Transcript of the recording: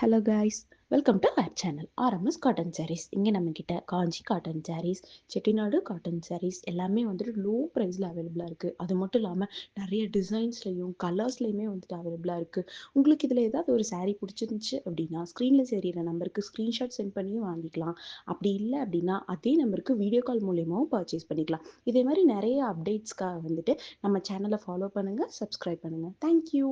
Hello guys, welcome to our channel RMS cotton sarees. இங்கே நம்மக்கிட்ட Kanchi cotton sarees, Chettinad cotton sarees எல்லாமே வந்துட்டு லோ ப்ரைஸில் அவைலபிளாக இருக்குது. அது மட்டும் இல்லாமல் நிறைய டிசைன்ஸ்லையும் கலர்ஸ்லையுமே வந்துட்டு அவைலபிளாக இருக்குது. உங்களுக்கு இதில் ஏதாவது ஒரு சாரீ பிடிச்சிருந்துச்சு அப்படின்னா ஸ்க்ரீனில் தெரியிற நம்பருக்கு ஸ்க்ரீன்ஷாட் சென்ட் பண்ணியும் வாங்கிக்கலாம். அப்படி இல்லை அப்படின்னா அதே நம்பருக்கு வீடியோ கால் மூலியமாகவும் பர்ச்சேஸ் பண்ணிக்கலாம். இதே மாதிரி நிறைய அப்டேட்ஸ்க்காக வந்துட்டு நம்ம சேனலை ஃபாலோ பண்ணுங்கள், சப்ஸ்கிரைப் பண்ணுங்கள். தேங்க்யூ.